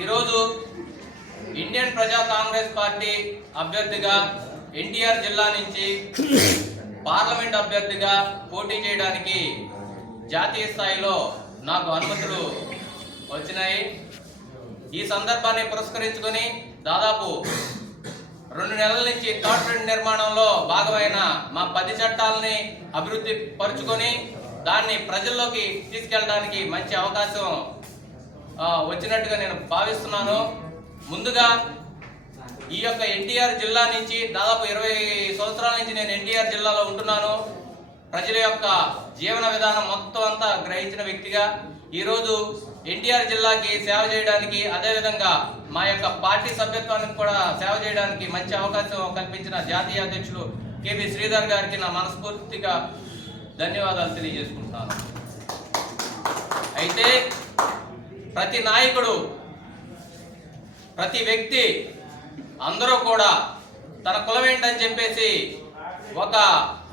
ఈరోజు ఇండియన్ ప్రజా కాంగ్రెస్ పార్టీ అభ్యర్థిగా ఎన్టీఆర్ జిల్లా నుంచి పార్లమెంట్ అభ్యర్థిగా పోటీ చేయడానికి జాతీయ స్థాయిలో నాకు అనుమతులు వచ్చినాయి. ఈ సందర్భాన్ని పురస్కరించుకొని దాదాపు 2 నెలల నుంచి కార్పొరేట్ నిర్మాణంలో భాగమైన మా 10 చట్టాలని అభివృద్ధి పరుచుకొని దాన్ని ప్రజల్లోకి తీసుకెళ్ళడానికి మంచి అవకాశం వచ్చినట్టుగా నేను భావిస్తున్నాను. ముందుగా ఈ యొక్క ఎన్టీఆర్ జిల్లా నుంచి దాదాపు 20 సంవత్సరాల నుంచి నేను ఎన్టీఆర్ జిల్లాలో ఉంటున్నాను. ప్రజల యొక్క జీవన విధానం మొత్తం అంతా గ్రహించిన వ్యక్తిగా ఈరోజు ఎన్టీఆర్ జిల్లాకి సేవ చేయడానికి, అదేవిధంగా మా యొక్క పార్టీ సభ్యత్వానికి కూడా సేవ చేయడానికి మంచి అవకాశం కల్పించిన జాతీయ అధ్యక్షులు కేబి శ్రీధర్ గారికి నా మనస్ఫూర్తిగా ధన్యవాదాలు తెలియజేసుకుంటున్నాను. అయితే ప్రతి నాయకుడు, ప్రతి వ్యక్తి అందరూ కూడా తన కులం ఏంటని చెప్పేసి ఒక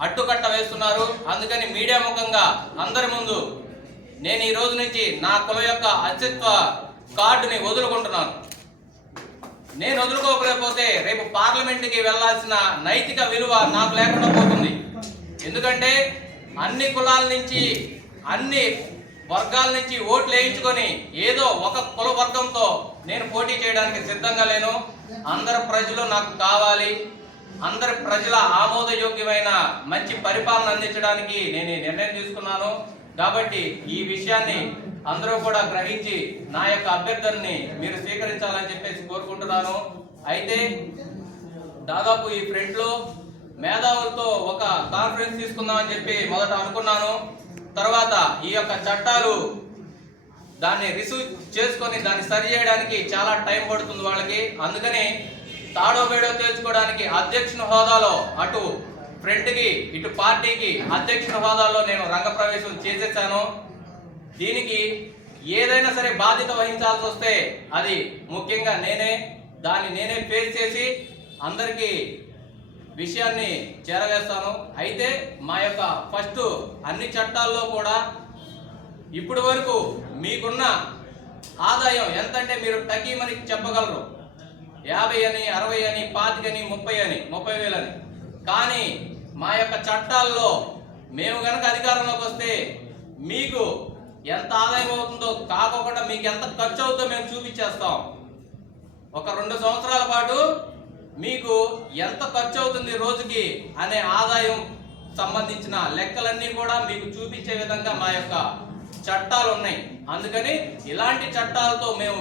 అడ్డుకట్ట వేస్తున్నారు. అందుకని మీడియా ముఖంగా అందరి ముందు నేను ఈ రోజు నుంచి నా కులం యొక్క అస్తిత్వ కార్డుని వదులుకుంటున్నాను. నేను వదులుకోకపోతే రేపు పార్లమెంట్కి వెళ్లాల్సిన నైతిక విలువ నాకు లేకుండా పోతుంది. ఎందుకంటే అన్ని కులాల నుంచి, అన్ని వర్గాల నుంచి ఓట్లు వేయించుకొని ఏదో ఒక కుల వర్గంతో నేను పోటీ చేయడానికి సిద్ధంగా లేను. అందరు ప్రజలు నాకు కావాలి. అందరి ప్రజల ఆమోదయోగ్యమైన మంచి పరిపాలన అందించడానికి నేను నిర్ణయం తీసుకున్నాను. కాబట్టి ఈ విషయాన్ని అందరూ కూడా గ్రహించి నా యొక్క అభ్యర్థుల్ని మీరు స్వీకరించాలని చెప్పేసి కోరుకుంటున్నాను. అయితే దాదాపు ఈ ఫ్రంట్లో మేధావులతో ఒక కాన్ఫరెన్స్ తీసుకుందామని చెప్పి మొదట అనుకున్నాను. తర్వాత ఈ యొక్క చట్టాలు దాన్ని రిసీవ్ చేసుకొని దాన్ని సరి చేయడానికి చాలా టైం పడుతుంది వాళ్ళకి. అందుకని తాడో బేడో తేల్చుకోవడానికి అధ్యక్షుని హోదాలో అటు ఫ్రంట్కి ఇటు పార్టీకి అధ్యక్షుని హోదాలో నేను రంగప్రవేశం చేసేసాను. దీనికి ఏదైనా సరే బాధ్యత వహించాల్సి వస్తే అది ముఖ్యంగా దాన్ని నేనే ఫేస్ చేసి అందరికీ విషయాన్ని చేరవేస్తాను. అయితే మా యొక్క ఫస్ట్ అన్ని చట్టాల్లో కూడా ఇప్పటి వరకు మీకున్న ఆదాయం ఎంతంటే మీరు టకీమని చెప్పగలరు. 50 అని, 60 అని, 25 అని, 30 అని, 30,000 అని. కానీ మా యొక్క చట్టాల్లో మేము గనక అధికారంలోకి వస్తే మీకు ఎంత ఆదాయం అవుతుందో కాకుండా మీకు ఎంత ఖర్చు అవుతుందో మేము చూపించేస్తాం. ఒక 2 సంవత్సరాల పాటు మీకు ఎంత ఖర్చు అవుతుంది రోజుకి అనే ఆదాయం సంబంధించిన లెక్కలన్నీ కూడా మీకు చూపించే విధంగా మా యొక్క చట్టాలు ఉన్నాయి. అందుకని ఇలాంటి చట్టాలతో మేము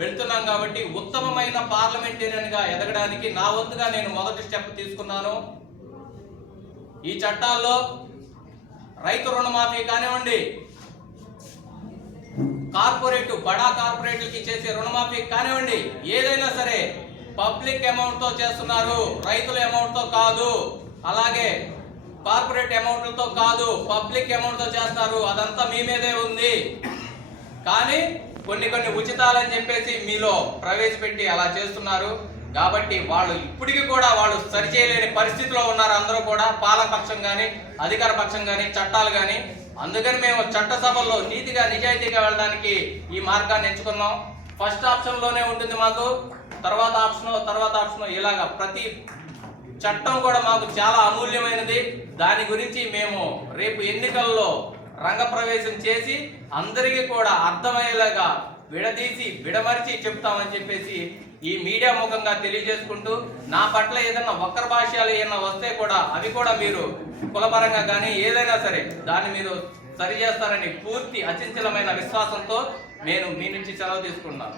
వెళ్తున్నాం. కాబట్టి ఉత్తమమైన పార్లమెంటేరియన్ గా ఎదగడానికి నా వంతుగా నేను మొదటి స్టెప్ తీసుకున్నాను. ఈ చట్టాల్లో రైతు రుణమాఫీ కానివ్వండి, బడా కార్పొరేట్లకి చేసే రుణమాఫీ కానివ్వండి, ఏదైనా సరే పబ్లిక్ అమౌంట్ తో చేస్తున్నారు, రైతుల అమౌంట్ తో కాదు. అలాగే కార్పొరేట్ అమౌంట్లతో కాదు, పబ్లిక్ అమౌంట్ తో చేస్తారు. అదంతా మీ మీదే ఉంది. కానీ కొన్ని ఉచితాలని చెప్పేసి మీలో ప్రవేశపెట్టి అలా చేస్తున్నారు. కాబట్టి వాళ్ళు ఇప్పటికీ కూడా వాళ్ళు సరిచేయలేని పరిస్థితిలో ఉన్నారు. అందరూ కూడా పాలకపక్షం కానీ, అధికార పక్షం కానీ, చట్టాలు కానీ. అందుకని మేము చట్టసభల్లో నీతిగా నిజాయితీగా వెళ్ళడానికి ఈ మార్గాన్ని ఎంచుకున్నాం. ఫస్ట్ ఆప్షన్ లోనే ఉంటుంది మాకు, తర్వాత ఆప్షన్ ఇలాగా ప్రతి చట్టం కూడా మాకు చాలా అమూల్యమైనది. దాని గురించి మేము రేపు ఎన్నికల్లో రంగప్రవేశం చేసి అందరికీ కూడా అర్థమయ్యేలాగా విడమర్చి చెప్తామని చెప్పేసి ఈ మీడియా ముఖంగా తెలియజేసుకుంటూ, నా పట్ల ఏదైనా వక్ర భాష్యాలు ఏమైనా వస్తే కూడా అవి కూడా మీరు కులపరంగా కానీ ఏదైనా సరే దాన్ని మీరు సరి చేస్తారని పూర్తి అచంచలమైన విశ్వాసంతో నేను మీ నుంచి సెలవు తీసుకున్నాను.